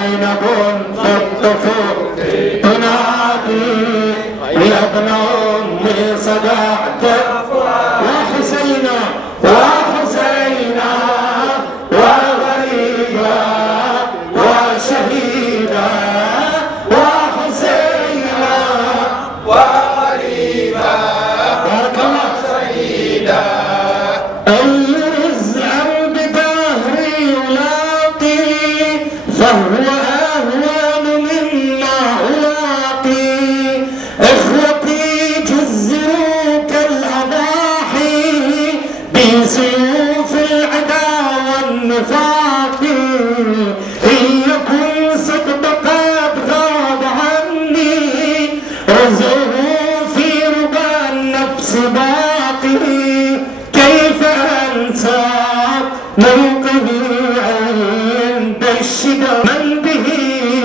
زينب في الطفول تنادي يا ابن أمي صدعت وحسينا وحسينا وغريبا وشهيدا وحسينا وغريبا وشهيدا الرزع بدهري يلاقي فهو أهون مما ألاقي إخوتي جزروا كالأضاحي بسيوف العدا والنفاق إن يكن صدق قد غاب عني رزقه في ربى النفس باقي كيف أنسى موقفي عند الشدة من به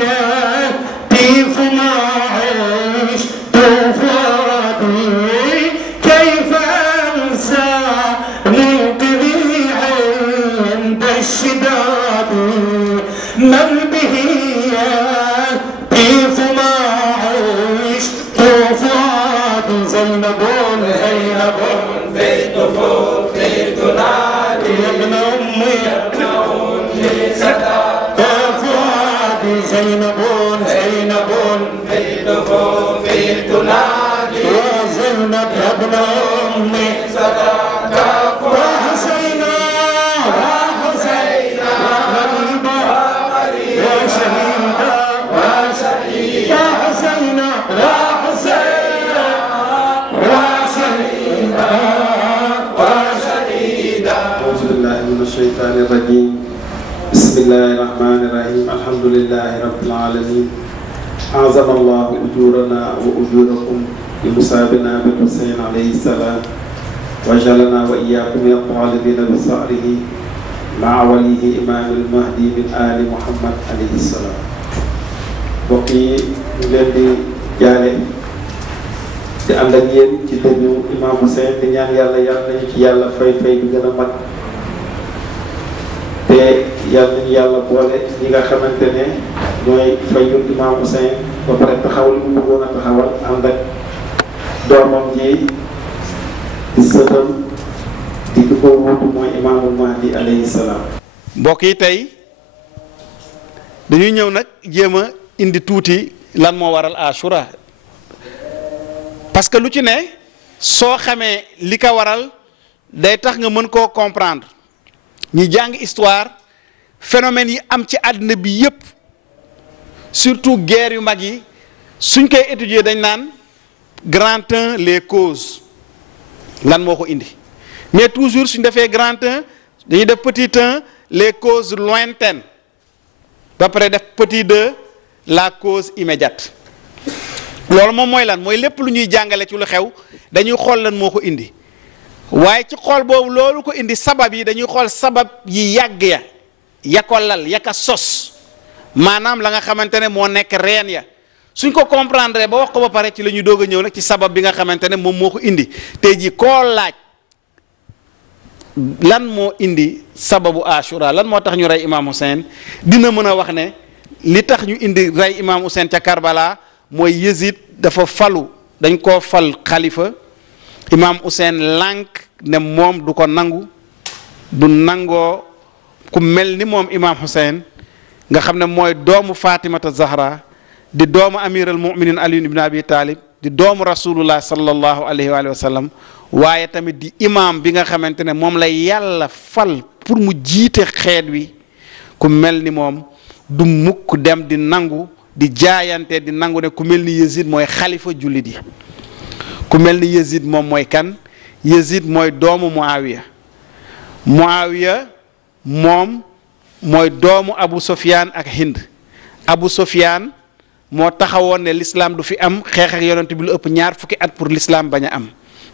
يهتف ما عشت فؤادي كيف أنسى موقفي عند الشداد من به يهتف ما عشت فؤادي زينب زينب في الطفول تنادي يا ابن أمي فؤادي زينب زينب في الطفول تنادي يا زينب يا ابن أمي وحسينا وحسينا غريبا وشهيدا وشهيدا وحسينا وحسينا وشهيدا وشهيدا. أعوذ بالله من الشيطان الرجيم. بسم الله الرحمن الرحيم. الحمد لله رب العالمين. أعظم الله أجورنا وأجوركم بمصابنا بالحسين عليه السلام وجعلنا وإياكم من الطالبين بصائره مع وليه إمام المهدي من آل محمد عليه السلام. بقي من jaale di ànd ak yéen ci dëju Imam Hussein di ñaan yàlla nañu ci yàlla fay bi gën a mag te yàlla nañu yàlla boole ñi nga xamante ne ñooy fayul Imam Hussein ba pare taxawal mu bëggoon a taxawal ànd ak doomam ji di sëtam di ko wuutu mooy Imaamul Mahdi alayhi salaam. mbokk yi tey dañuy ñëw nag jéem a indi tuuti lan moo waral Ashura parce que lu ci ne soo xamee li ko waral day tax nga mën koo comprendre ñi jàng histoire phénomènes yi am ci àddina bi yépp surtout guerre yu mag yi suñ koy étudier dañ naan grand 1 les causes lan moo ko indi mais toujours suñ defee grand 1 dañuy def petit 1 les causes lointaines ba pare def petit 2 la cause immédiate loolu moom mooy lan mooy lépp lu ñuy jàngale ci lu xew dañuy xool lan moo ko indi waaye ci xool boobu loolu ko indi sabab yi dañuy xool sabab yi yàgg ya ko lal ya ka sos maanaam la nga xamante ne moo nekk reen ya suñ ko comprendre ba wax ko ba pare ci la ñuy doog a ñëw nag ci sabab bi nga xamante ne moom moo ko indi tey jii koo laaj lan moo indi sababu Ashura lan moo tax ñu rey Imam Hussein dina mën a wax ne li tax ñu indi rey Imam Hussein ca Karbala mooy Yezid dafa falu dañ koo fal xalifa Imam Hussein lànk ne moom du ko nangu du nangoo ku mel ni moom Imam Hussein nga xam ne mooy doomu Fatimata Zahra di doomu amir al muminin Ali ibn Abi Talib di doomu rasulullah sallallahu alayhi wa sallam waaye tamit di imam bi nga xamante ne moom la yàlla fal pour mu jiite xeet wi ku mel ni moom du mukk dem di nangu di jaayante di nangu ne ku mel ni Yezid mooy xalifa jullit yi ku mel ni Yezid moom mooy kan Yezid mooy doomu Muawiya moom mooy doomu Abu Sufyan ak Hind Abu Sufyan moo taxawoon ne l'islam du fi am xeex ak yonent bi lu ëpp ñaar fukki at pour l'islam bañ a am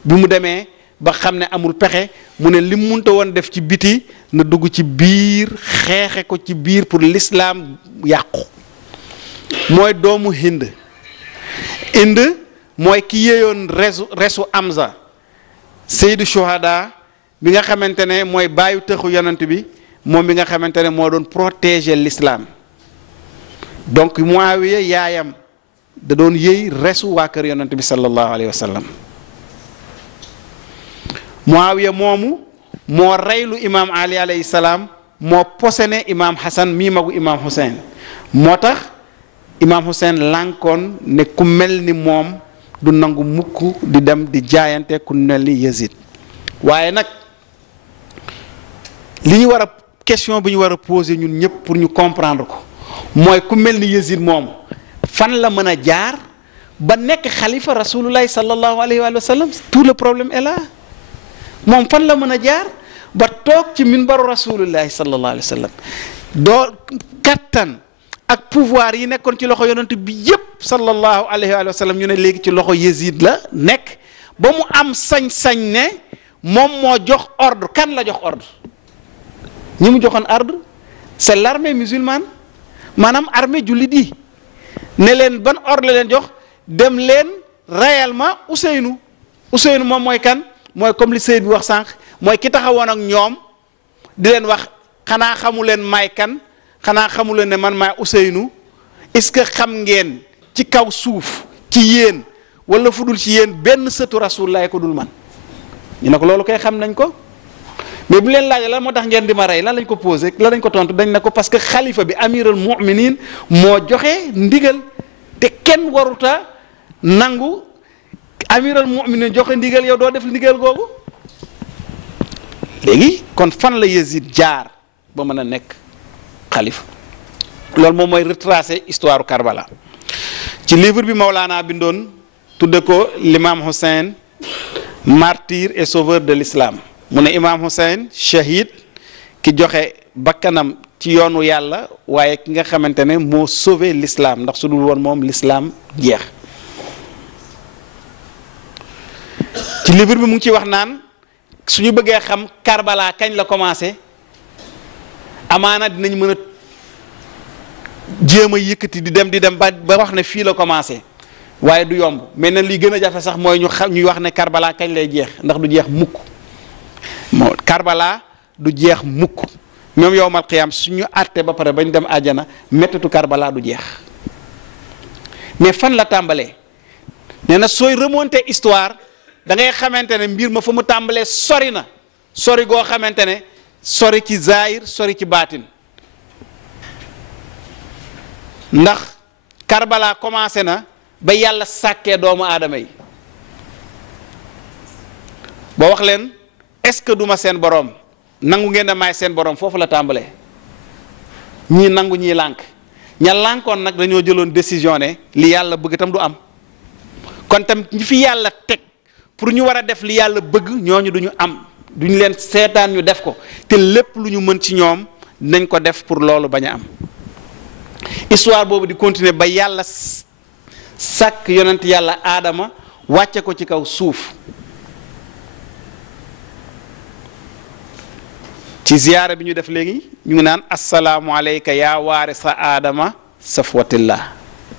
bi mu demee ba xam ne amul pexe mu ne li mu munta woon def ci biti na dugg ci biir xeexe ko ci biir pour l'islam yàqu mooy doomu Hind mooy ki yéeyoon resu Amza Seydu Shuhada bi nga xamante ne mooy bàyyi tëxu yonent bi moom bi nga xamante ne moo doon protéger l'islam donc Muawiya yaayam da doon yëy resu waa kër yonent bi sallallahu alayhi wa sallam. Muawiya moomu moo reylu imaam Ali alayhi salaam moo posene imaam Hassan mii magu imaam Hussein moo tax imaam Hussein lànkoon ne ku mel ni moom du nangu mukk di dem di jaayante ku mel ni Yazid. waaye nag li ñu war a question bi ñu war a poser ñun ñëpp pour ñu comprendre ko mooy ku mel ni Yazid moom fan la mën a jaar ba nekk xalifa rasulullahi sallallahu alayhi wa sallam. tout le problème est là. moom fan la mën a jaar ba toog ci minbaru rasulullahi sallallahu alayhi wa sallam doo kattan ak pouvoir yi nekkoon ci loxo yonent bi yépp sallallahu alayhi wa sallam ñu ne léegi ci loxo Yazid la nekk ba mu am sañ-sañ ne moom moo jox ordre. kan la jox ordre? ñi mu joxoon ordre c'est l'armée musulmane maanaam armée jullit yi ne leen ban ordre la leen jox dem leen réellement Ousseynou moom mooy kan? mooy comme li Seyd bi wax sànq mooy ki taxawoon ak ñoom di leen wax xanaa xamu leen maay kan, xanaa xamu leen ne man maay Ousseynou. est-ce que xam ngeen ci kaw suuf ci yéen wala fu dul ci yéen benn sëtu Rasulullah ko dul man? ñu ne ko loolu koy xam nañ ko, mais bu leen laajee lan moo tax ngeen di ma rey lan lañ ko posé lan lañ ko tontu dañ ne ko parce que xalifa bi amirul mu'minin moo joxe ndigal te kenn waruta nangu. amiral mu'minin joxe ndigal yow doo def ndigal googu. léegi kon fan la Yazid jaar ba mën a nekk xalifa? loolu moom mooy retracer histoire Karbala ci livre bi Mawlana bindoon tudde ko l'imam Hussein martyr et sauveur de l'islam. mu ne imam Hussein shahid ki joxe bakkanam ci yoonu yàlla waaye ki nga xamante ne moo sauvé l'islam ndax su dul woon moom l'islam jeex. ci livre bi mu ngi ciy wax naan suñu bëggee xam Karbala kañ la commencé amaana dinañ mën a jéem a yëkkati di dem ba wax ne fii la commencé waaye du yomb mais nag li gën a jafe sax mooy ñuy wax ne Karbala kañ lay jeex ndax du jeex mukk. moo Karbala du jeex mukk même yowmal qiyaam suñu àtte ba pare bañ dem àjjana mettitu Karbala du jeex. mais fan la tàmbalee nee na sooy remonter histoire. da ngay xamante ne mbir ma fa mu tàmbalee sori na sori goo xamante ne sori ci zaahir sori ci baatin ndax Karbala commencé na ba yàlla sàkkee doomu aadama yi ba wax leen est-ce que duma seen boroom nangu ngeen a maay seen boroom foofu la tàmbalee ñii nangu ñii lànk ña lànkoon nag dañoo jëloon décision ne li yàlla bëgg tam du am kon tam ñi fi yàlla teg pour ñu war a def li yàlla bëgg ñooñu duñu am duñu leen seetaan ñu def ko te lépp lu ñu mën ci ñoom dinañ ko def pour loolu bañ a am. histoire boobu di continuer ba yàlla sàkk yonent yàlla aadama wàcce ko ci kaw suuf ci ziyaara bi ñu def léegi ñu ngi naan assalaamu alayka yaa waarisa aadama safwatillah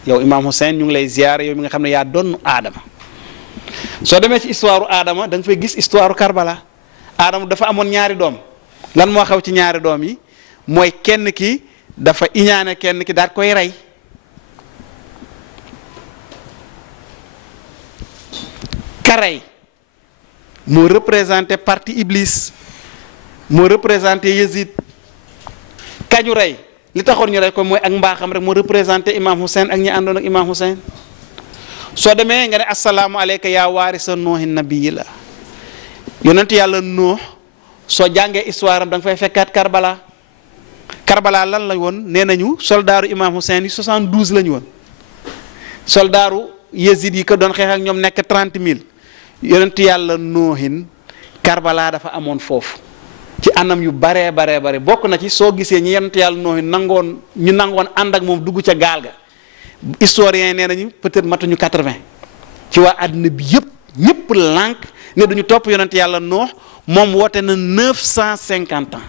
yow Imam Hussein ñu ngi lay ziyaara yow mi nga xam ne yaa doon aadama. soo demee ci histoire Adama da nga fay gis histoire Karbala. Adama dafa amoon ñaari doom lan moo xew ci ñaari doom yi mooy kenn ki dafa iñaane kenn ki daal koy rey ka rey moo représenté parti Iblis moo représenté Yazid kañu rey li taxoon ñu rey ko mooy ak mbaaxam rek moo représenté Imam Hussein ak ñi àndoon ak Imam Hussein. soo demee nga ne assalaamu alayka yaa waarisa nuuhin nabiyillah yonent yàlla nuux soo jàngee histoire am da nga fay fekkaat Karbala. Karbala lan la woon nee nañu soldaaru Imam Hussein yi 72 lañu woon soldaaru Yazid yi ko doon xeex ak ñoom nekk 30 000 yonent yàlla nuuhin Karbala dafa amoon foofu ci anam yu baree bokk na ci soo gisee ñi yonent yàlla nuuhin nangoon ànd ak moom dugg ca gaal ga. historien nee nañu peut-être matuñu 80 ci waa àddina bi ñëpp lànk ne duñu topp yonent yàlla Nuux moom woote na 950 ans.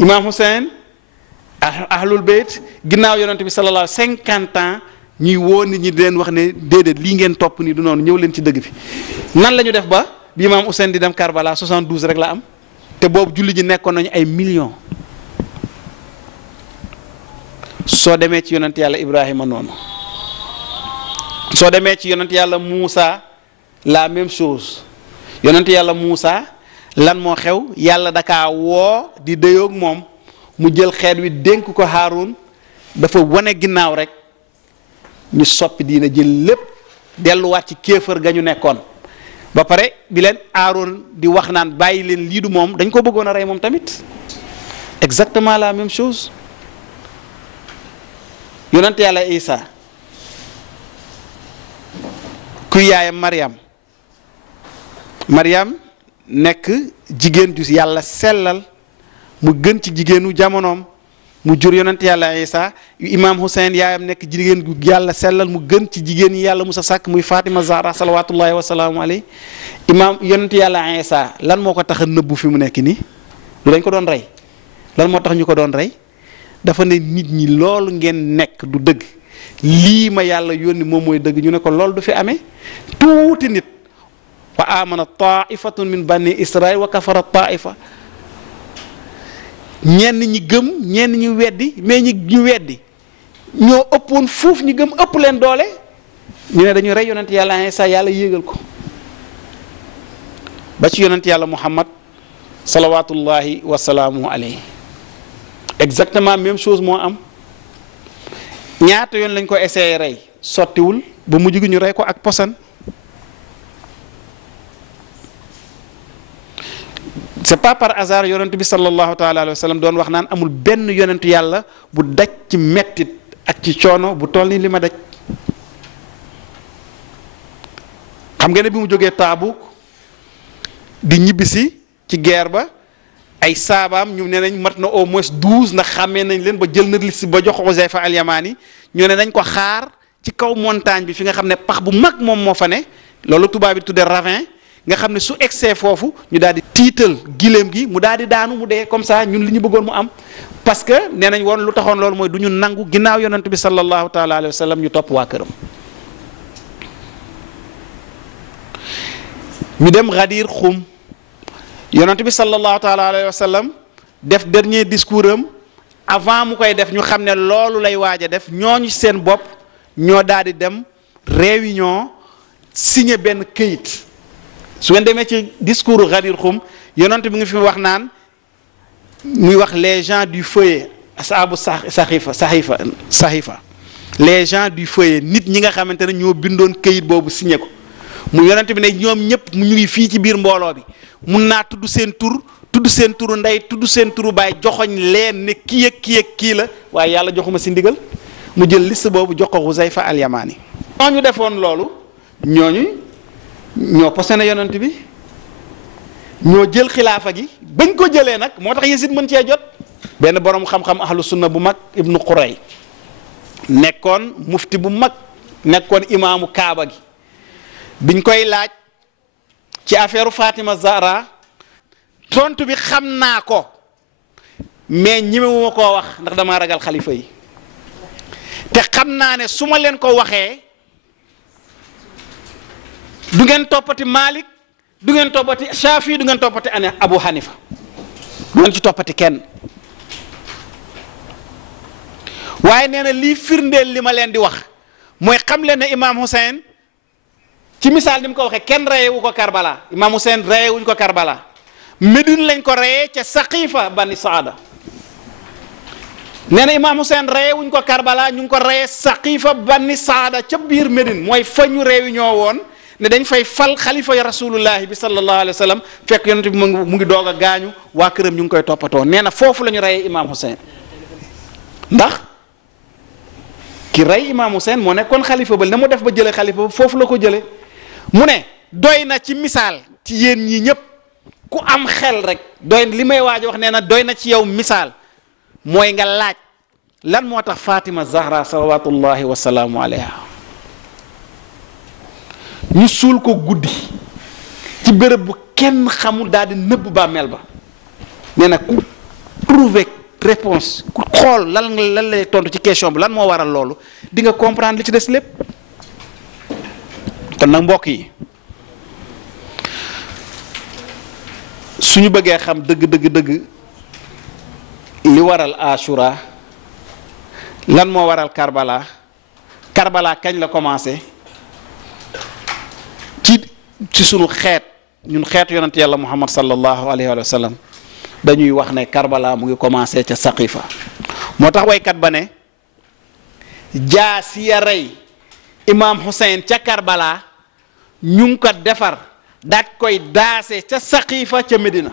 Imam Hussein ahlul bayt ginnaaw yonent bi sallallahu 50 ans ñuy woo nit ñi di leen wax ne déedéet lii ngeen topp nii du noonu ñëw leen ci dëgg bi. nan la ñu def ba bi Imam Hussein di dem Karbala 72 rek la am te boobu julli ji nekkoon nañu ay millions. soo demee ci yonent yàlla Ibrahima noonu soo demee ci yonent yàlla Muusa la même chose yonent yàlla Muusa lan moo xew yàlla dakaa woo di déyoog moom mu jël xeet wi dénk ko Haarun dafa wane ginnaaw rek ñu soppi diina jël lépp delluwaat ci kéefër ga ñu nekkoon ba pare bi leen Haarun di wax naan bàyyi leen lii du moom dañ ko bëggoon a rey moom tamit exactement la même chose yonent yàlla Isa kuy yaayam Maryam nekk jigéen ju yàlla sellal mu gën ci jigéenu jamonoom mu jur yonent yàlla Isa imaam Hussein yaayam nekk jigéen gu yàlla sellal mu gën ci jigéen yi yàlla musa sàkk muy Fatima Zahra salawatullahi wa salaamu alayhi imaam yonent yàlla Isa lan moo ko tax a nëbbu fi mu nekk nii lu dañ ko doon rey lan moo tax ñu ko doon rey dafa ne nit ñi loolu ngeen nekk du dëgg lii ma yàlla yónni moom mooy dëgg ñu ne ko loolu du fi amee tuuti nit wa amana taifatun min bani israil wa kafara taifa ñenn ñi gëm ñenn ñi weddi mais ñu weddi ñoo ëppoon fuuf ñi gëm ëpp leen doole ñu ne dañu rey yonent yàlla Isa yàlla yéegal ko ba ci yonent yàlla Muhammad salawatullahi wa salaamuhu alayhi exactement même chose moo am ñaata yoon lañ ko essayé rey sottiwul ba mujj gi ñu rey ko ak posan c'est pas par hasard yonent bi sallallahu taala alayhi wa sallam doon wax naan amul benn yonent yàlla bu daj ci mettit ak ci coono bu toll ni li ma daj xam nga ne bi mu jógee Taabuk di ñibbisi ci guerre ba ay saabaam ñu ne nañ mat na au moins 12 ndax xàmmee nañ leen ba jël na liste ba jox Xuzayfa al-Yamani ñu ne nañ ko xaar ci kaw montagne bi fi nga xam ne pax bu mag moom moo fa ne loolu tubaab bi tudde ravin nga xam ne su egsee foofu ñu daal di tiital giléem gi mu daal di daanu mu dee comme ça ñun li ñu bëggoon mu am parce que nee nañ woon lu taxoon loolu mooy du ñu nangu ginnaaw yonent bi sallallahu taala alayhi wa sallam ñu topp waa këram. ñu dem Ghadir Khoum yonent bi sallallahu taala alayhi wa sallam def dernier discours am avant mu koy def ñu xam ne loolu lay waaj a def ñooñu seen bopp ñoo daal di dem réunion signé benn këyit. su ngeen demee ci discours Ghadir Khoum yonent bi nga fi wax naan muy wax les gens du feuillet asaabu saxifa les gens du feuillet nit ñi nga xamante ne ñoo bindoon këyit boobu signé ko mu yonent bi ne ñoom ñëpp ñu ngi fii ci biir mbooloo bi mun naa tudd seen tur tudd seen turu ndey tudd seen turu baay joxoñ leen ne kii ak kii ak kii la waaye yàlla joxuma si ndigal mu jël liste boobu jox ko Xuzayfa al-Yamani ñooñu defoon loolu ñooñu ñoo posene yonent bi ñoo jël xilaafa gi bañ ko jëlee nag moo tax Yazid mën cee jot benn borom xam-xam ahlu sunna bu mag Ibnu Quray nekkoon mufti bu mag nekkoon imaamu Kaaba gi biñ koy laaj ci affaire Fatima Zahra tontu bi xam naa ko mais ñemewuma koo wax ndax damaa ragal xalifa yi te xam naa ne su ma leen ko waxee du ngeen toppati Malik du ngeen toppati Shafi du ngeen toppati ane Abu Hanifa du ngeen ci toppati kenn waaye nee na lii firndeel li ma leen di wax mooy xam leen ne Imam Hussein ci misaal ni mu ko waxee kenn reyewu ko Karbala Imam Hussein reyewuñ ko Karbala Médine lañ ko reyee ca Saqifa Bani Saada nee na Imam Hussein reyewuñ ko Karbala ñu ngi ko reyee Saqifa Bani Saada ca biir Médine mooy fa ñu réunion woon ne dañ fay fal xalifa ya rasulullahi bi sallallahu alayhi wa sallam fekk yonent bi mu ngi doog a gaañu waa këram ñu ngi koy toppatoo nee na foofu la ñu reyee Imam Hussein ndax ki rey Imam Hussein moo nekkoon xalifa ba ne mu def ba jëlee xalifa ba foofu la ko jëlee mu ne doy na ci misaal ci yéen ñii ñëpp ku am xel rek doy li may waaj wax nee na doy na ci yow misaal mooy nga laaj lan moo tax Fatima Zahra salawatullahi wa salaamu alayha ñu suul ko guddi ci béréb bu kenn xamul daal di nëbb bàmmeel ba nee na ku trouver réponse ku xool lan lay tontu ci question bi lan moo waral loolu di nga comprendre li ci des lépp kon nag mbokk yi suñu bëggee xam dëgg li waral Ashura lan moo waral Karbala Karbala kañ la commencé ci sunu xeet ñun xeetu yonent yàlla Muhammad sallallahu alayhi wa sallam dañuy wax ne Karbala mu ngi commencé ca Saqifa moo tax waykat ba ne jaasi ya rey Imam Hussein ca Karbala ñu ngi ko defar daat koy daase ca Saqifa ca Medina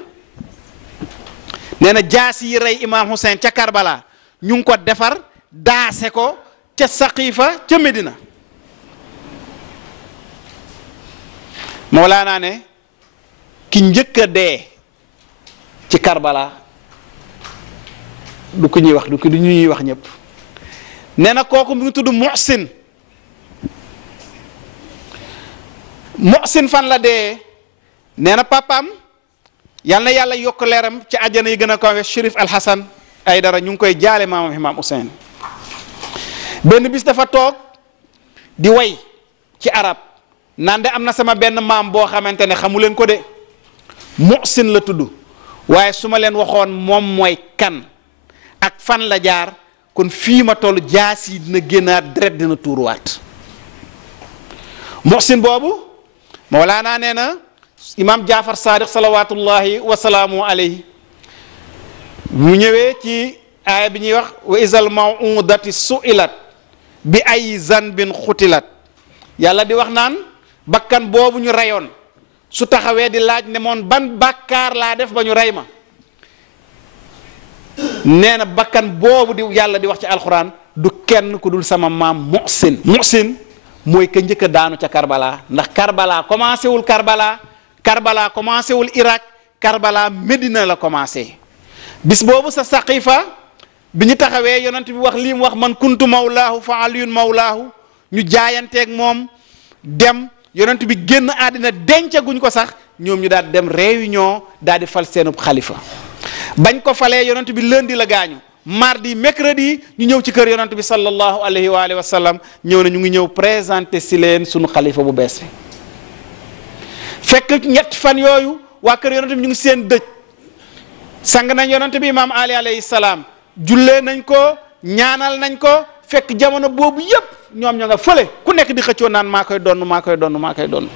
nee na jaasi yi rey Imam Hussein ca Karbala ñu ngi ko defar daase ko ca Saqifa ca Medina Mawlaana ne ki njëkk a dee ci Karbala du ko ñuy wax du ñuy wax ñëpp nee na kooku mu ngi tudd Muhsin fan la dee nee na papaam yal na yàlla yokk leeram ci àjjana yi gën a kawe Chérif Alhassan Aydara ñu ngi koy jaale maamam Imam Hussein benn bis dafa toog di way ci arab naan de am na sama benn maam boo xamante ne xamu leen ko de Muhsin la tudd waaye su ma leen waxoon moom mooy kan ak fan la jaar kon fii ma toll jaas yi dina génnaat deret dina tuuruwaat Muhsin boobu Mawlaana nee na Imam Jaafar Sadiq salawatullahi wasalaamu alayhi mu ñëwee ci aaya bi ñuy wax wa izal maw'udati su'ilat bi ay zanbin xutilat yàlla di wax naan bakkan boobu ñu reyoon su taxawee di laaj ne moon ban bàkkaar laa def ba ñu rey ma nee na bakkan boobu di yàlla di wax ci alquran du kenn ku dul sama maam Muhsin mooy ka njëkk a daanu ca Karbala ndax Karbala commencé wul Karbala commencé wul Irak Karbala Medina la commencé bis boobu sa Saqifa bi ñu taxawee yonent bi wax lii mu wax man kuntu mawlaahu fa aliyun mawlaahu ñu jaayanteeg moom dem yonent bi génn àddina dencaguñ ko sax ñoom ñu daal dem réunion daal di fal seenub xalifa bañ ko falee yonent bi lundi la gaañu mardi mercredi ñu ñëw ci kër yonent bi sallallahu alayhi wa alihi wa sallam ñëw na ñu ngi ñëw présenté si leen sunu xalifa bu bees bi fekk ñetti fan yooyu waa kër yonent bi ñu ngi seen dëj sang nañ yonent bi imaam Ali alayhi salaam jullee nañ ko ñaanal nañ ko fekk jamono boobu yépp ñoom ñoo nga fële ku nekk di xëccoo naan maa koy donn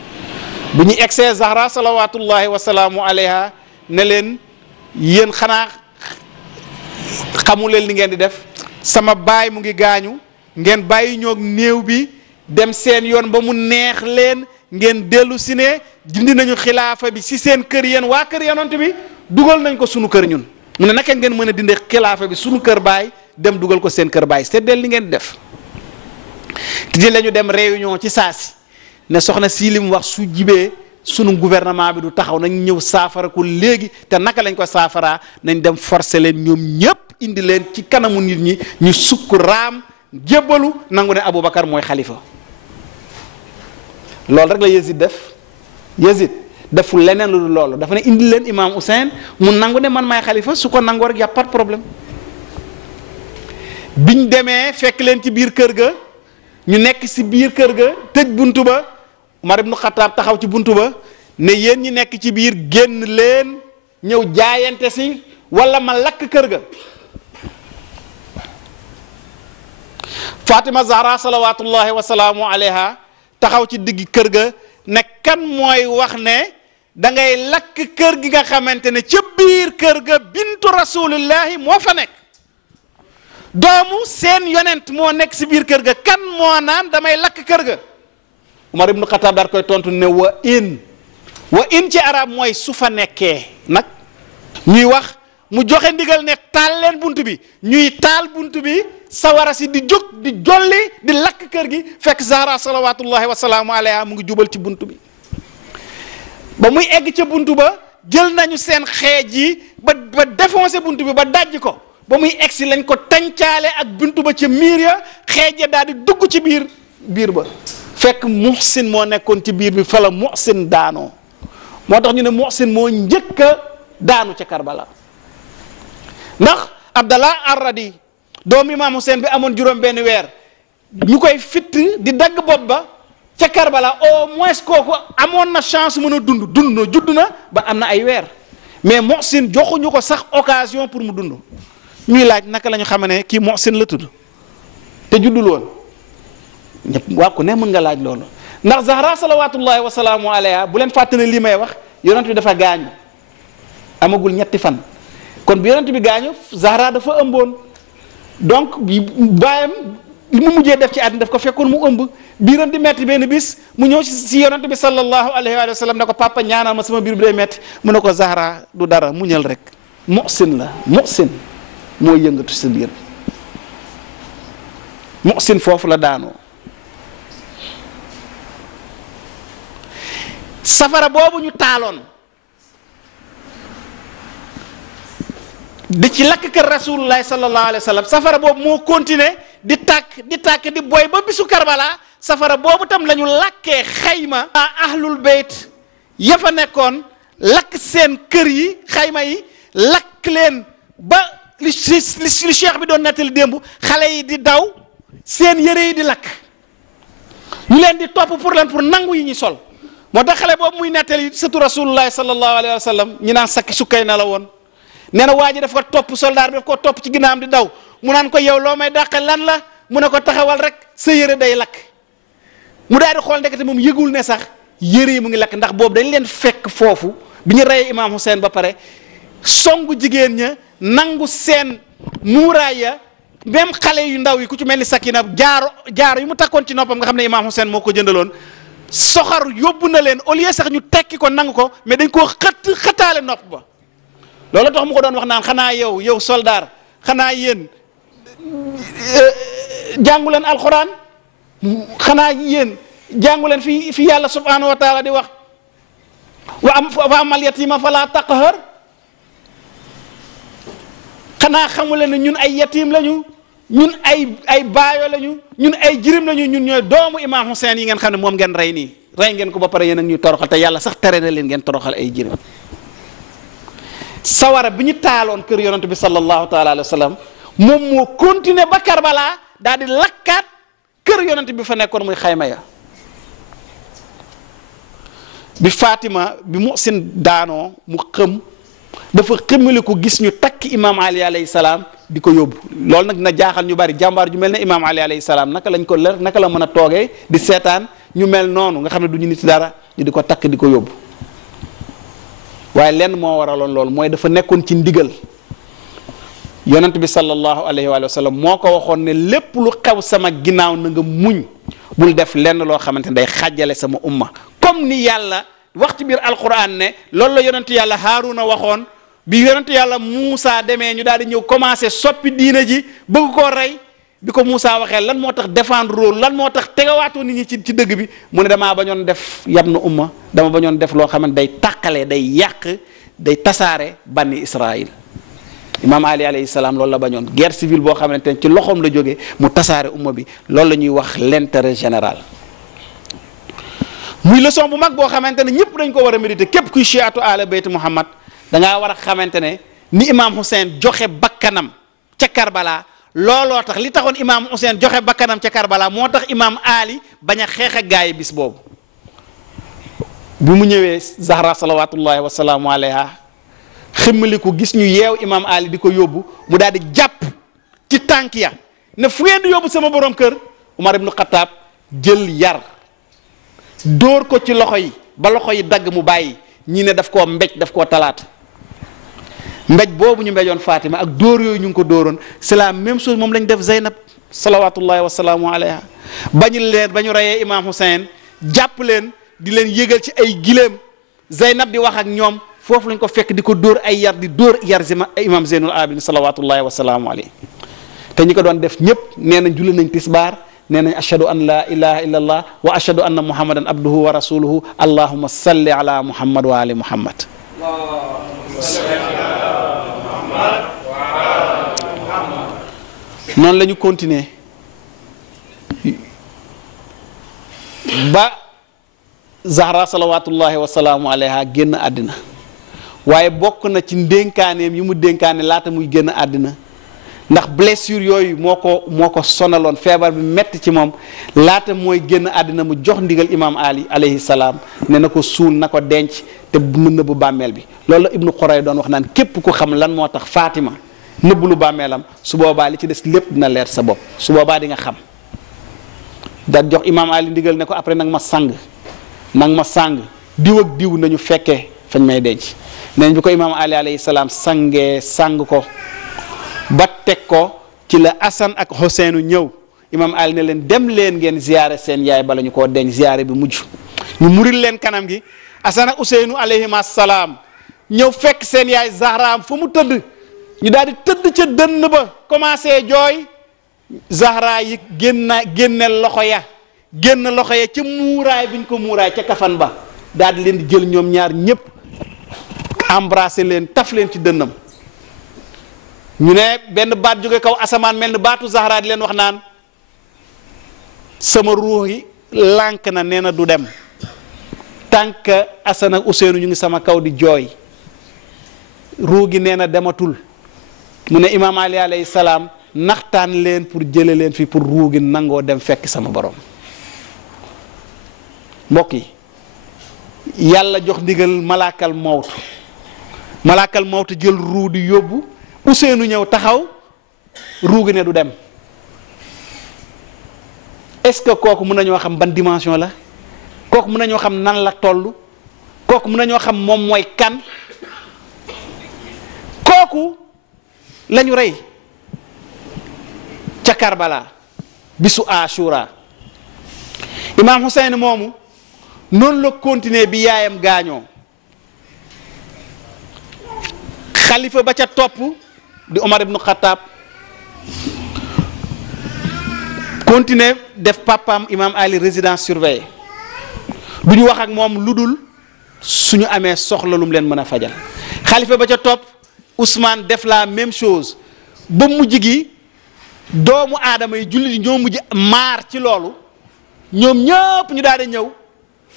bu ñu egsee Zahra salawatullahi wasalaamu alayha ne leen yéen xanaa xamuleen li ngeen di def sama baay mu ngi gaañu ngeen bàyyi ñoog néew bi dem seen yoon ba mu neex leen ngeen dellu si ne dindi nañu xilaafa bi si seen kër yéen waa kër yonent bi dugal nañ ko sunu kër ñun mu ne naka ngeen mën a dindi xilaafa bi sunu kër baay dem dugal ko seen kër baay seddeel li ngeen di def te la ñu dem réunion ci saasi ne soxna sii li mu wax su jibee sunu gouvernement bi du taxaw nañ ñëw saafara ko léegi te naka lañ ko saafaraa nañ dem forcer leen ñoom ñépp indi leen ci kanamu nit ñi ñu sukk raam jébbalu nangu ne Aboubacar mooy xalifa loolu rek la Yazid deful leneen lu loolu dafa ne indi leen Imam Hussein mu nangu ne man maay xalifa su ko nangoo rek y a pas de problème biñ demee fekk leen ci biir kër ga ñu nekk si biir kër ga tëj buntu ba Umar ibnu Xataab taxaw ci buntu ba ne yéen ñi nekk ci biir génn leen ñëw jaayante si wala ma lakk kër ga Fatima Zahra salawatullahi wasalaamu alayha taxaw ci digg kër ga ne kan mooy wax ne da ngay lakk kër gi nga xamante ne ca biir kër ga bintu rasulillahi moo fa nekk doomu seen yonent moo nekk si biir kër ga kan moo naan damay lakk kër ga Umar ibnu Xataab daal koy tontu ne wa in ci arab mooy su fa nekkee nag ñuy wax mu joxe ndigal ne taal leen bunt bi ñuy taal bunt bi sawara si di jóg di jolli di lakk kër gi fekk Zahra salawatullahi wasalaamu alayha mu ngi jubal ci bunt bi ba muy egg ca bunt ba jël nañu seen xeej yi ba défoncé bunt bi ba dajj ko ba muy egg si lañ ko tàncaale ak bunt ba ca miir ya xeej ya daal di dugg ci biir ba fekk Muhsin moo nekkoon ci biir bi fa la Muhsin daanoo moo tax ñu ne Muhsin moo njëkk a daanu ca Karbala ndax Abdallah Arradi doomu Imam Hussein bi amoon juróom benn weer ñu koy fitt di dagg bopp ba ca Karbala au moins kooku amoon na chance mën a dund na judd na ba am na ay weer mais Muhsin joxuñu ko sax occasion pour mu dund ñuy laaj naka la ñu xam ne kii Muhsin la tudd te juddul woon ñëpp waa ku ne mën nga laaj loolu ndax Zahra salawatullahi wa salaamu alayha bu leen fàtte ne lii may wax yonent bi dafa gaañu amagul ñetti fan kon bi yonent bi gaañu Zahra dafa ëmboon donc baayam li mu mujjee def ci àddina daf ko fekkoon mu ëmb biiram di metti benn bis mu ñëw si yonent bi sallallahu alayhi wa sallam ne ko papa ñaanal ma sama biir bi day metti mu ne ko Zahra du dara muñal rek muhsin la muhsin moo yëngatu sa biir muhsin foofu la daanoo safara boobu ñu taaloon di ci lakk kër rasulullahi sallallahu alayhi wa sallam safara boobu moo continuer di tàkk di boy ba bisu Karbala safara boobu tam la ñu lakkee xayma ahlul bayt ya fa nekkoon lakk seen kër yi xayma yi lakk leen ba li cheikh bi doon nettali démb xale yi di daw seen yëre yi di lakk ñu leen di topp pour lan pour nangu yi ñu sol moo tax xale boobu muy nettali sëtu rasulullahi sallallahu alayhi wa sallam ñi naan sakki sukkay na la woon nee na waa ji daf ko topp soldaar bi daf ko topp ci ginnaawam di daw mu naan ko yow loo may dàqe lan la mu ne ko taxawal rek sa yëre day lakk mu daal di xool ndekete moom yëgul ne sax yëre yi mu ngi lakk ndax boobu dañ leen fekk foofu bi ñu reyee Imam Hussein ba pare songu jigéen ña nangu seen muuraay ya même xale yu ndaw yi ku ci mel ni Sakina jaaro yu mu takkoon ci noppam nga xam ne Imam Hussein moo ko jëndaloon soxar yóbbu na leen au lieu sax ñu tekki ko nangu ko mais dañ koo xëtaale nopp ba loolu tax mu ko doon wax naan xanaa yow soldaar xanaa yéen jàngu leen alxuraan xanaa yéen jàngu leen fi yàlla subhanahu wa taala di wax wa amal yatima fala taqhar xanaa xamu leen ne ñun ay yatim lañu ñun ay baayo lañu ñun ay jirim lañu ñun ñooy doomu Imam Hussein yi ngeen xam ne moom ngeen rey nii rey ngeen ko ba pare yéen ak ñuy toroxal te yàlla sax tere na leen ngeen toroxal ay jirim sawara bi ñu taaloon kër yonent bi sallallahu taala alayhi wa sallam moom moo continuer ba Karbala daal di lakkaat kër yonent bi fa nekkoon muy xayma ya bi Fatima bi Muhsin daanoo mu xëm dafa xëmmali ko gis ñu takk Imam Ali alayhi salaam di ko yóbbu loolu nag dina jaaxal ñu bari jàmbaar ju mel ne Imam Ali alayhi salaam naka lañ ko leer naka la mën a toogee di seetaan ñu mel noonu nga xam ne du ñu nit dara ñu di ko takk di ko yóbbu waaye lenn moo waraloon loolu mooy dafa nekkoon ci ndigal yonent bi sallallahu alayhi wa sallam moo ko waxoon ne lépp lu xew sama ginnaaw na nga muñ bul def lenn loo xamante ne day xàjjale sama umma comme ni yàlla wax ci biir alquran ne loolu la yonent yàlla Haaruna waxoon bi yonent yàlla Muusa demee ñu daal di ñëw commencé soppi diina ji bëgg koo rey bi ko Muusa waxee lan moo tax défendre rôle lan moo tax tegawaatoo nit ñi ci dëgg bi mu ne damaa bañoon def yab na umma dama bañoon def loo xamante day tàqale day yàq day tasaare banni Israël Imam Ali alayhi salaam loolu la bañoon guerre civile boo xamante ne ci loxoom la jógee mu tasaare umma bi loolu la ñuy wax l'intérêt général muy leçon bu mag boo xamante ne ñëpp dañ ko war a méditer képp kuy chiatu ala bayt Muhammad da ngaa war a xamante ne ni Imam Hussein joxe bakkanam ca Karbala looloo tax li taxoon Imam Hussein joxe bakkanam ca Karbala moo tax Imam Ali bañ a xeex ak gaa yi bis boobu bi mu ñëwee Zahra salawatullahi wa salaamu alayha ximmaliku gis ñu yeew Imam Ali di ko yóbbu mu daal di jàpp ci tànk ya ne fu ngeen di yóbbu sama borom kër Umar ibnu Xattaab jël yar dóor ko ci loxo yi ba loxo yi dagg mu bàyyi ñi ne daf koo mbéj daf koo talaat mbéj boobu ñu mbéjoon Fatima ak dóor yooyu ñu ngi ko dóoroon c'est la même chose moom lañ def Zeynab salawatullahi wa salaamu alayha bañu leen ba ñu reyee Imam Hussein jàpp leen di leen yëgal ci ay gileem Zeynab di wax ak ñoom foofu lañ ko fekk di ko dóor ay yar di dóor yar Imam Zeynul Abidin salawatullahi wa salaamu alayhi te ñi ko doon def ñëpp nee nañ julli nañ tisbaar nee nañ ashhadu an la ilaha illa allah wa ashhadu anna muhammadan abduhu wa rasuluhu allahumma salli ala muhammad wa ali muhammad noonu la ñu continuer ba Zahra salawatullahi wa salaamu alayha génn àddina waaye bokk na ci ndénkaaneem yi mu dénkaane laata muy génn àddina ndax blessure yooyu moo ko sonaloon feebar bi metti ci moom laata mooy génn àddina mu jox ndigal Imam Ali alayhi salaam ne na ko suul na ko denc te mën na bu bàmmeel bi loolu la Ibnu Xuray doon wax naan képp ku xam lan moo tax Fatima nëbb lu bàmmeelam su boobaa li ci des lépp dina leer sa bopp su boobaa di nga xam. daal jox imaam Ali ndigal ne ko après nag ma sang diw ak diw nañu fekkee fañ may denc nañ bi ko imaam Ali alayhi salaam sangee sang ko ba teg ko ci la Asan ak Huseynu ñëw imaam Ali ne leen dem leen ngeen ziyaare seen yaay bala ñu koo denc ziyaare bi mujj ñu muril leen kanam gi Asan ak Huseynu alayhima salaam ñëw fekk seen yaay Zahraam fa mu tëdd ñu daal di tëdd ca dënn ba commencé jooy Zahra yi génne loxo ya ca muuraay biñ ko muuraay ca kafan ba daal di leen di jël ñoom ñaar ñëpp embrasser leen taf leen ci dënnam ñu ne benn baat jóge kaw asamaan mel ni baatu Zahra di leen wax naan sama ruux yi lànk na nee na du dem tànk Asan ak Useynu ñu ngi sama kaw di jooy ruux gi nee na dematul mu ne imaam Ali alayhi salaam naxtaan leen pour jële leen fi pour ruux gi nangoo dem fekk sama borom mbokk yi yàlla jox ndigal malaakal mawtu jël ruu di yóbbu Ousseynou ñëw taxaw ruu gi ne du dem est-ce que kooku mën nañoo xam ban dimension la kooku mën nañoo xam nan la toll kooku mën nañoo xam moom mooy kan kooku lañu rey ca Karbala bisu Ashura imaam Hussein moomu noonu la continuer bi yaayam gaañoo xalifa ba ca topp di Omar ibn Khattab continuer def papaam imaam Ali résidence surveillée du ñu wax ak moom lu dul suñu amee soxla lu mu leen mën a fajal xalifa ba ca topp Ousmane def la même chose ba mujj gi doomu aadama yi jullit yi ñoo mujj maar ci loolu ñoom ñëpp ñu daal di ñëw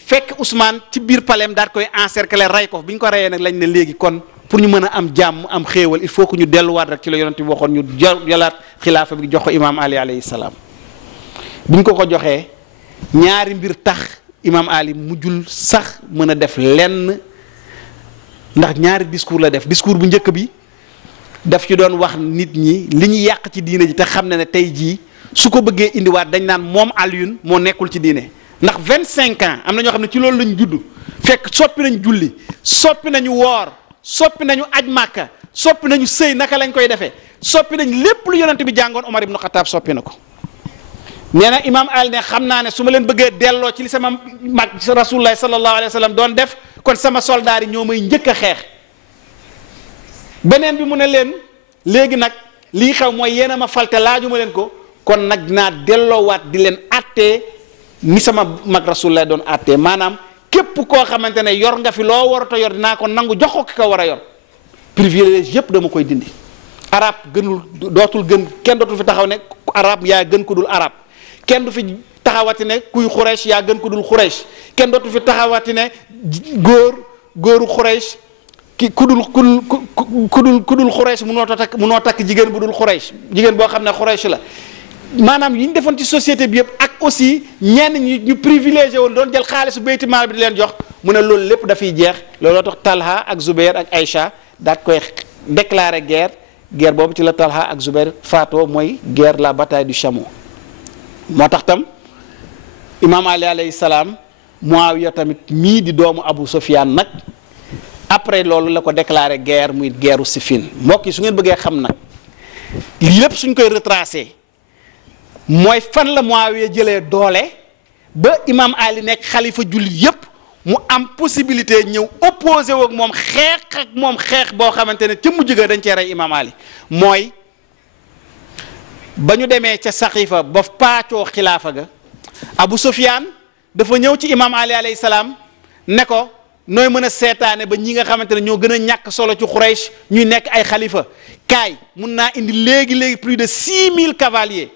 fekk Ousmane ci biir palais daal koy encercler rey ko bi ñu ko reyee nag lañ ne léegi kon pour ñu mën a am jàmm am xéewal il faut que ñu delluwaat rek ci la yonent bi waxoon ñu jëlaat xilaafa bi jox ko imaam Ali alayhi salaam bi ñu ko joxee ñaari mbir tax imaam Ali mujjul sax mën a def lenn ndax ñaari discours la def discours bu njëkk bi daf ci doon wax nit ñi li ñu yàq ci diine ji te xam ne tey jii su ko bëggee indiwaat dañ naan moom Alioune moo nekkul ci diine ndax 25 ans am na ñoo xam ne ci loolu lañ judd fekk soppi nañ julli soppi nañu woor soppi nañu aj màkka soppi nañu sëy naka lañ koy defee soppi nañ lépp lu yonent bi jàngoon Omar ibn Khattab soppi na ko nee na imaam Ali ne xam naa ne su ma leen bëggee delloo ci li sama mag rasulullah sallallahu alayhi wa sallam doon def kon sama soldaar yi ñoo may njëkk a xeex beneen bi mu ne leen léegi nag lii xew mooy yéen a ma falte laajuma leen ko kon nag dinaa delloowaat di leen attee ni sama mag rasulullah doon attee maanaam képp koo xamante ne yor nga fi loo warut a yor dinaa ko nangu jox ko ki ko war a yor privilège yépp dama koy dindi arab gënul dootul gën kenn dootul fi taxaw ne arab yaa gën ko dul arab kenn du fi taxawati ne kuy xurees yaa gën ko dul xurees kenn dootul fi taxawati ne góoru xurees ki ku dul xurees munoo takk jigéen bu dul xurees jigéen boo xam ne xurees la maanaam yi ñu defoon ci société bi yëpp ak aussi ñenn ñi ñu privilégié woon doon jël xaalisu bayti maal bi di leen jox mu ne loolu lépp dafay jeex looloo tax Talha ak Zubair ak Aïcha daat koy déclaré guerre boobu ci la Talha ak Zubair faatoo mooy guerre la bataille du Chameau moo tax tam imaam Ali alayhi salaam Muawiya tamit mii di doomu Abu Sufyan nag après loolu la ko déclaré guerre muy guerru Siffin mbokk yi su ngeen bëggee xam nag lii lépp suñ koy retracé mooy fan la Muawiya jëlee doole ba imaam Ali nekk xalifa jullit yépp mu am possibilité ñëw opposé woog moom xeex ak moom xeex boo xamante ne ca mujj ga dañ cee rey imaam Ali mooy ba ñu demee ca Saqifa ba paacoo xilaafa ga Abu Sufyan dafa ñëw ci imaam Ali alayhi salaam ne ko nooy mën a seetaane ba ñi nga xamante ne ñoo gën a ñàkk solo ci Quraysh ñuy nekk ay xalifa kaay mun naa indi léegi plus de 6000 cavaliers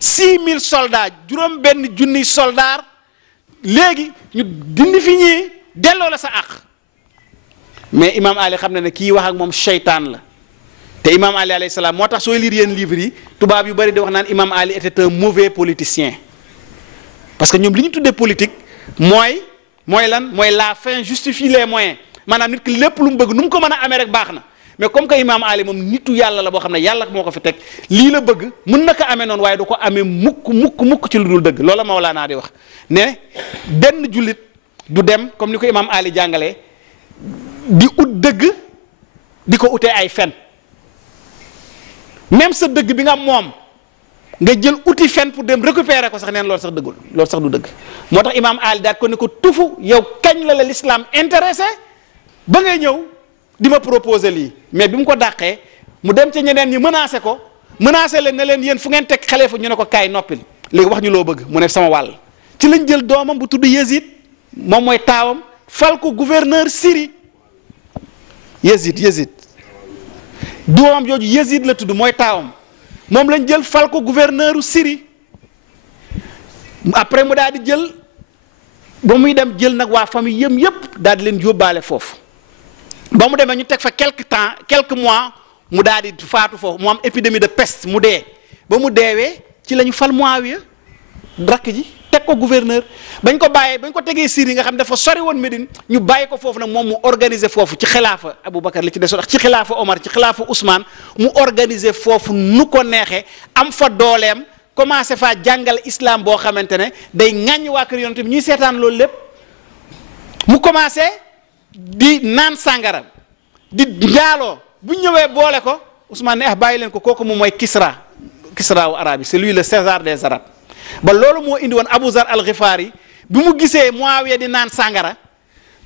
6000 soldats juróom benn junniy soldats léegi ñu dindi fi ñii delloo la sa àq mais imaam Ali xam na ne kii wax ak moom seytaan la te imaam Ali alayhi salaam moo tax sooy lire yenn livres yi tubaab yu bari di wax naan imaam Ali était un mauvais politicien parce que ñoom li ñu tuddee politique mooy lan mooy la fin justifie les moyens maanaam nit ki lépp lu mu bëgg nu mu ko mën a amee rek baax na mais comme que imaam Ali moom nitu yàlla la boo xam ne yàlla moo ko fi teg lii la bëgg mën na ko amee noonu waaye du ko amee mukk ci lu dul dëgg loola Mawlaana di wax ne benn jullit du dem comme ni ko imaam Ali jàngalee di ut dëgg di ko utee ay fen même sa dëgg bi nga moom nga jël uti fen pour dem récupérer ko sax neen loolu sax dëggul loolu sax du dëgg moo tax imaam Ali daat ko ne ko tufu yow kañ la l'islam intéressé ba ngay ñëw di ma proposer lii mais bi mu ko dàqee mu dem ca ñeneen ñi menacé ko menacé leen ne leen yéen fu ngeen teg xalifa ñu ne ko kaay noppil léegi wax ñu loo bëgg mu ne sama wàll ci lañ jël doomam bu tudd Yazid moom mooy taawam fal ko gouverneur Syrie Yazid doomam jooju Yazid la tudd mooy taawam moom lañ jël fal ko gouverneur Syrie après mu daal di jël ba muy dem jël nag waa famille yëpp daal di leen yóbbaale foofu ba mu demee ñu teg fa quelques mois mu daal di faatu foofu mu am épidémie de peste mu dee ba mu deewee ci la ñu fal Muawiya rakk ji teg ko gouverneur bañ ko bàyyee bañ ko tegee Syrie nga xam dafa sori woon Médine ñu bàyyi ko foofu nag moom mu organiser foofu ci xilaafa Aboubacar li ci desoon ci xilaafa Omar ci xilaafa Ousmane mu organiser foofu nu ko neexee am fa dooleem commencé faa jàngal islam boo xamante ne day ŋàññ waa kër yonent bi ñuy seetaan loolu lépp mu commencé di naan sàngara di njaaloo bu ñëwee boole ko Ousmane ne bàyyi leen ko kooku moom mooy Kisra wu arabe yi c'est lui le César des Arabes ba loolu moo indi woon Abu Zar al-Ghifari bi mu gisee Muawiya di naan sàngara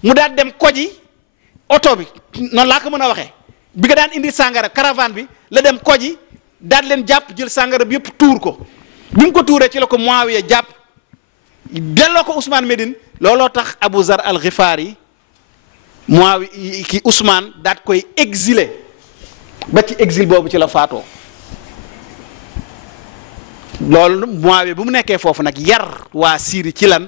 mu daal dem koji oto bi noonu laa ko mën a waxee bi nga daan indi sàngara caravane bi la dem koji daal leen jàpp jël sàngara bi yëpp tuur ko bi mu ko tuuree ci la ko Muawiya jàpp delloo ko Ousmane Médine looloo tax Abu Zar al-Ghifari Muawiya ki Ousmane daat koy exilé ba ci exil boobu ci la faatoo loolu Muawiya bu mu nekkee foofu nag yar waa Syrie ci lan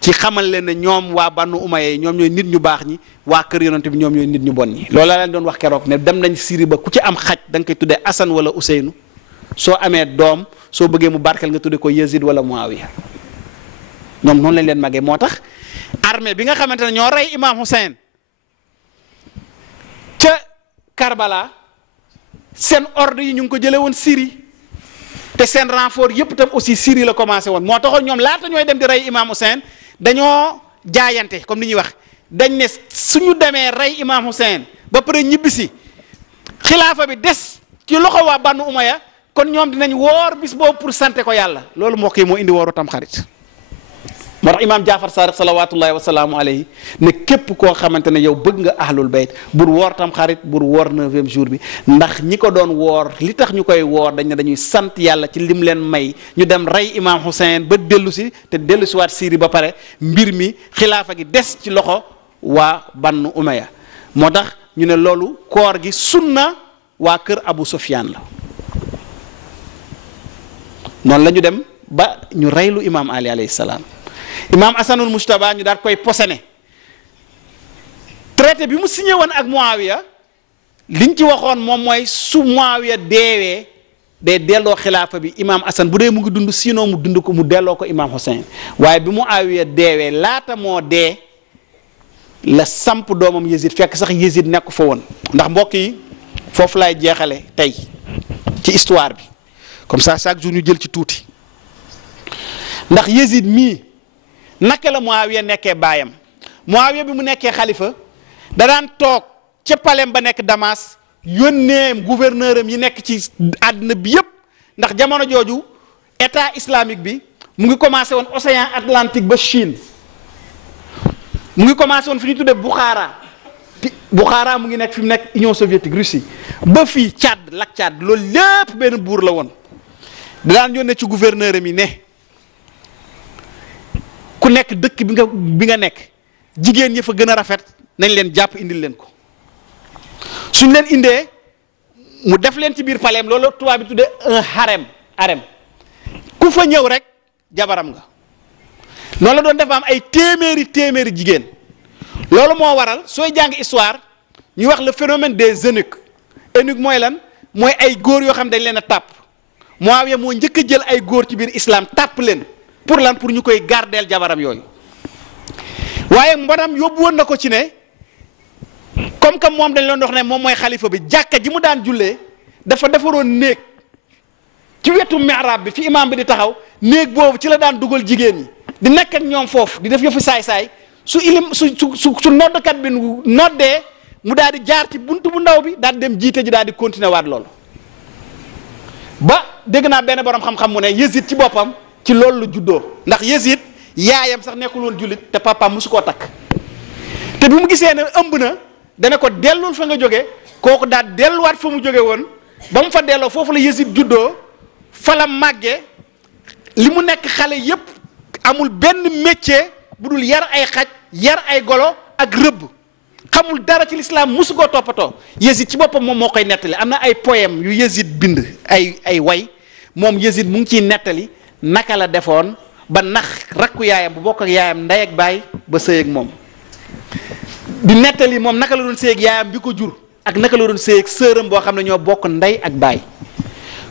ci xamal leen ne ñoom waa Banu Umayya ñoom ñooy nit ñu baax ñi waa kër yonent bi ñoom ñooy nit ñu bon ñi loolu laa leen doon wax keroog ne dem nañ Syrie ba ku ci am xaj da nga koy tuddee Assane wala Ousseynou soo amee doom soo bëggee mu barkeel nga tuddee ko Yazid wala Muawiya ñoom noonu lañ leen màggee moo tax armée bi nga xamante ne ñoo rey Imam Hussein ca Karbala seen ordre yi ñu ngi ko jëlee woon Syrie te seen renfort yëpp tam aussi Syrie la commencé woon moo taxoon ñoom laata ñooy dem di rey Imam Hussein dañoo jaayante comme ni ñuy wax dañ ne suñu demee rey Imam Hussein ba pare ñibbisi xilaafa bi des ci loxo waa Banu Umayya kon ñoom dinañ woor bis boobu pour sante ko yàlla loolu moo koy moo indi wooru tam xarit moo tax imaam Jaafar Sadiq salawatullahi wasalaamu alayhi ne képp koo xamante ne yow bëgg nga ahlul bayt bur woor tam xarit bur woor 9e jour bi ndax ñi ko doon woor li tax ñu koy woor dañ ne dañuy sant yàlla ci lim leen may ñu dem rey imaam Hussein ba dellu si te dellu si waat Syrie ba pare mbir mi xilaafa gi des ci loxo waa Banu Umayya moo tax ñu ne loolu koor gi sunna waa kër Abu Sufyan la noonu la ñu dem ba ñu reylu imaam Ali alayhi salaam imaam Asanul Mujtaba ñu daal koy posene traité bi mu signé woon ak Muawiya liñ ci waxoon moom mooy su Muawiya deewee day delloo xilaafa bi imaam Asan bu dee mu ngi dund sinon mu dund ko mu delloo ko imaam Hussein waaye bi Muawiya deewee laata moo dee la samp doomam Yazid fekk sax Yazid nekk fa woon ndax mbokk yi foofu laay jeexale tey ci histoire bi comme ça chaque jour ñu jël ci tuuti ndax Yazid mii naka la Muawiya nekkee baayam Muawiya bi mu nekkee xalifa da daan toog ca palem ba nekk Damas yónnee gouverneur am yi nekk ci àddina bi yëpp ndax jamono jooju état islamique bi mu ngi commencé woon océan Atlantique ba Chine mu ngi commencé woon fi ñu tuddee Bukhara mu ngi nekk fi mu nekk Union soviétique Russie ba fii Tchad lak Tchad loolu lépp benn buur la woon da daan yónnee ci gouverneur am yi ne ku nekk dëkk bi nga nekk jigéen ñi fa gën a rafet nañ leen jàpp indil leen ko suñ leen indee mu def leen ci biir paleem loolu tubaab bi tuddee un harem ku fa ñëw rek jabaram nga noonu la doon def am ay téeméeri jigéen loolu moo waral sooy jàng histoire ñu wax le phénomène des eunuques mooy lan mooy ay góor yoo xam dañ leen a tàpp Muawiya moo njëkk a jël ay góor ci biir islam tàpp leen pour lan pour ñu koy gardeel jabaram yooyu waaye mbonam yóbbu woon na ko ci ne comme que moom dañ leen wax ne moom mooy xalifa bi jàkka ji mu daan jullee dafa defaroon néeg ci wetu mihrab bi fi imam bi di taxaw néeg boobu ci la daan dugal jigéen ñi di nekk ak ñoom foofu di def yëfu saay-saay su noddkat bi noddee mu daal di jaar ci buntu bu ndaw bi daal di dem jiite ji daal di continuer waat loolu ba dégg naa benn borom xam-xam mu ne Yezid ci boppam ci loolu la juddoo ndax Yezid yaayam sax nekkul woon jullit te papaam mosu koo takk te bi mu gisee ne ëmb na dana ko dellul fa nga jóge kooku daal delluwaat fa mu jóge woon ba mu fa delloo foofu la Yezid juddoo fa la màggee li mu nekk xale yépp amul benn métier bu dul yar ay xaj yar ay golo ak rëbb xamul dara ci lislaam musu koo toppatoo Yezid ci boppam moom moo koy nettali am na ay poème yu Yezid bind ay way moom Yezid mu ngi ciy nettali naka la defoon ba nax rakku yaayam bu bokk ak yaayam ndey ak baay ba sëy ak moom di nettali moom naka la doon sëy ak yaayam bi ko jur ak naka la doon sëy ak sëram boo xam ne ñoo bokk ndey ak baay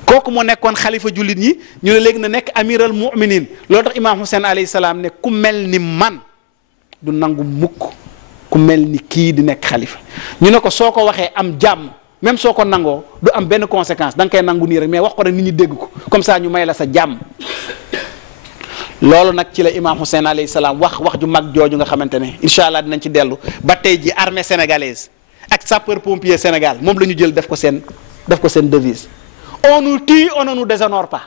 kooku moo nekkoon xalifa jullit ñi ñu ne léegi na nekk amiral mu'minin loolu tax imaam Hussein alayhi salaam ne ku mel ni man du nangu mukk ku mel ni kii di nekk xalifa ñu ne ko soo ko waxee am jàmm même soo ko nangoo du am benn conséquence da nga koy nangu nii rek mais wax ko rek nit ñi dégg ko comme ça ñu may la sa jàmm loolu nag ci la imaam Hussein alayhi salaam wax ju mag jooju nga xamante ne incha allah dinañ ci dellu ba tey ji armée sénégalaise ak sapeur pompier Sénégal moom la ñu jël def ko seen devise. On nous tue, on ne nous déshonore pas.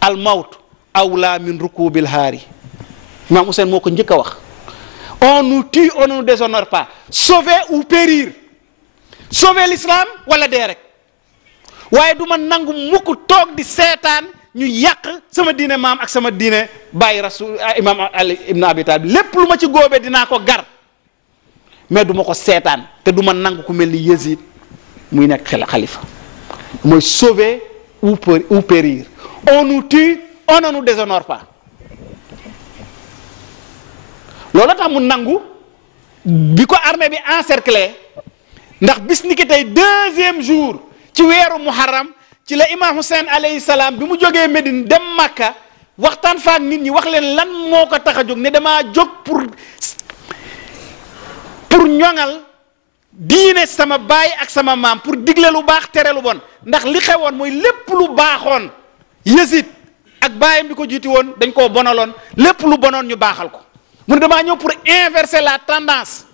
Al mawt awla min rukubil haari Imam Hussein moo ko njëkk a wax. On nous tue, on ne nous déshonore pas. Sauver ou périr. Sauver l'islam wala dee rek waaye du ma nangu mukk toog di seetaan ñu yàq sama diine maam ak sama diine bàyyi rasul imam Ali ibn Abi Talib lépp lu ma ci góobee dinaa ko gar mais du ma ko seetaan te du ma nangu ku mel ni Yezid muy nekk xalifa mooy sauver ou périr. On nous tue, on ne nous déshonore pas. loolu tax mu nangu bi ko armée bi encerclé ndax bis ni ki tey deuxième jour ci weeru muharram ci la imam Hussein alayhi salaam bi mu jógee Médine dem Makka waxtaan faak nit ñi wax leen lan moo ko tax a jóg ne damaa jóg pour ñoŋal diine sama baay ak sama maam pour digle lu baax tere lu bon ndax li xewoon mooy lépp lu baaxoon Yezid ak baayam bi ko jiiti woon dañ koo bonaloon lépp lu bonoon ñu baaxal ko mu ne damaa ñëw pour inverser la tendance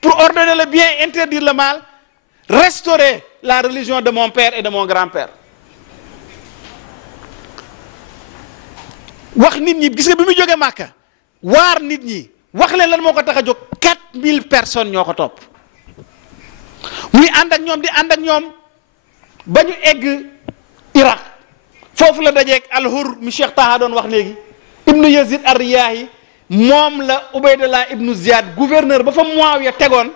pour ordonner le bien interdire le mal restaurer la religion de mon père et de mon grand-père wax nit ñi gis nga bi mu jógee Màkka waar nit ñi wax leen lan moo ko tax a jóg 4000 personnes ñoo ko topp muy ànd ak ñoom di ànd ak ñoom ba ñu egg Irak foofu la dajeeg al-Hurr mi Cheikh Taha doon wax léegi ibnu Yazid ar-Riyahi moom la Ubaydullah ibnu Ziyad gouverneur ba fa Muawiya tegoon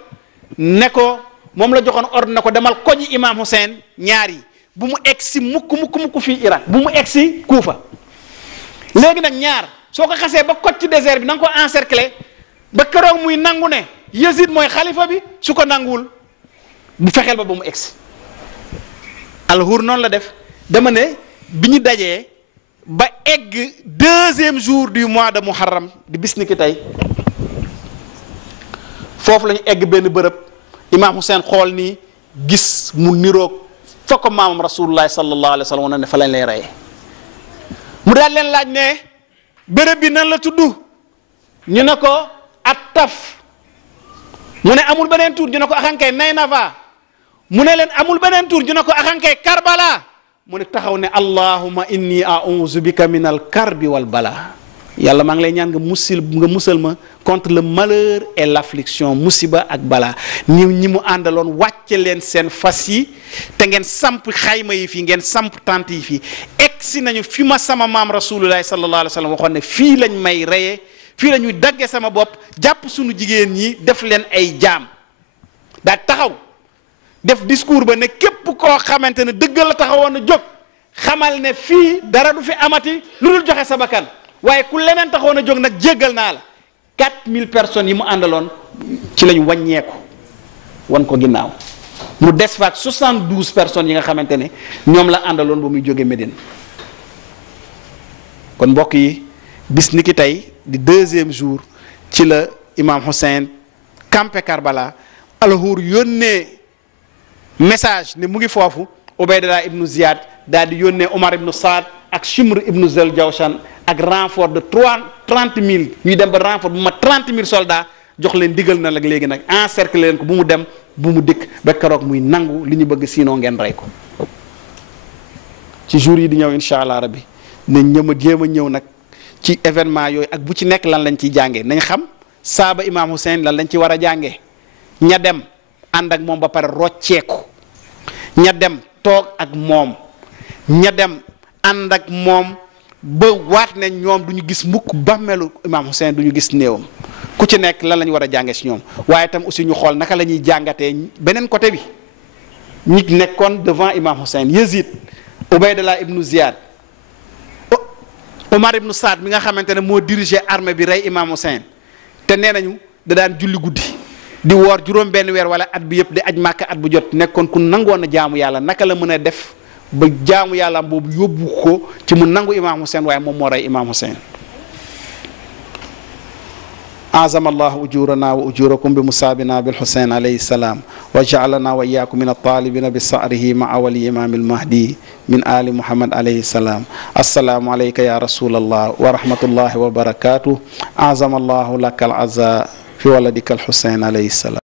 ne ko moom la joxoon ordre ne ko demal koji imam Hussein ñaar yi bu mu egg si mukk fii Irak bu mu egg si Kuufa léegi nag ñaar soo ko xasee ba koj ci désert bi na nga ko encercler ba keroog muy nangu ne Yazid mooy xalifa bi su ko nanguwul bu fexeel ba mu egg si al-Hurr noonu la def dama ne bi ñu dajee ba egg deuxième jour du mois de Muharram di bis ni ki tey foofu la ñu egg benn bërëb imam Hussein xool nii gis mu niroog fa ko maamam rasulullah sallallahu alayhi wa sallam ne fa lañ lay reyee mu daal leen laaj ne bërëb bi nan la tudd ñu ne ko At-Taf mu ne amul beneen tur ñu ne ko axankay Naynava mu ne leen amul beneen tur ñu ne ko axankay Karbala mu ne taxaw ne allahumma inni a'udhu bika min al karbi wal bala yàlla maa ngi lay ñaan nga musal ma contre le malheur et l'affliction musiba ak bala ñi mu àndaloon wàcce leen seen fas yi te ngeen samp xayma yi fii ngeen samp tànt yi fii egsi nañu fi ma sama maam rasulullahi sallallahu alayhi wa sallam waxoon ne fii lañ may reyee fii la ñuy dagge sama bopp jàpp suñu jigéen ñi def leen ay jaam daa taxaw def discours ba ne képp koo xamante ne dëgg la taxawoon a jóg xamal ne fii dara du fi amati lu dul joxe sa bakkan waaye ku leneen taxawoon a jóg nag jéggal naa la 4000 personnes yi mu àndaloon ci lañ wàññeeku wan ko ginnaaw mu des faak 72 personnes yi nga xamante ne ñoom la àndaloon ba muy jóge Médine kon mbokk yi bis ni ki tey di deuxième jour ci la imam Hussein campé Karbala alhuur yónnee message ne mu ngi foofu Ubaydallah ibnu Ziyad daal di yónnee Omar ibnu Saad ak Shimr ibnu Zal Jawshan ak renfort de 30 000 ñuy dem ba renfort bu ma 30 000 soldats jox leen digal na nag léegi nag encercler leen ko bu mu dem bu mu dikk ba keroog muy nangu li ñu bëgg sinon ngeen rey ko. ci jour yi di ñëw incha allah rabbi nañ jéem a ñëw nag ci événement yooyu ak bu ci nekk lan lañ ciy jàngee nañ xam saaba Imam Hussein lan lañ ci war a jàngee ña dem ànd ak moom ba pare rocceeku ña dem toog ak moom ña dem ànd ak moom ba waat ne ñoom du ñu gis mukk bàmmeelu Imam Hussein du ñu gis néewam ku ci nekk lan la ñu war a jàngee si ñoom waaye tam aussi ñu xool naka la ñuy jàngatee beneen côté bi ñi nekkoon devant Imam Hussein Yazid Ubaydallah ibnu Ziyad Omar ibnu Saad mi nga xamante ne moo dirigé armée bi rey Imam Hussein te nee nañu da daan julli guddi di woor juróom benn weer wala at bi yëpp di aj Màkka at bu jot nekkoon ku nangoon a jaamu yàlla naka la mën a def ba jaamu yàlla boobu yóbbu ko ci mu nangu Imam Hussein waaye moom moo rey Imam Hussein أعظم الله أجورنا وأجوركم بمصابنا بالحسين عليه السلام وجعلنا وإياكم من الطالبين بصأره مع ولي إمام المهدي من آل محمد عليه السلام السلام عليك يا رسول الله ورحمة الله وبركاته أعظم الله لك العزاء في ولدك الحسين عليه السلام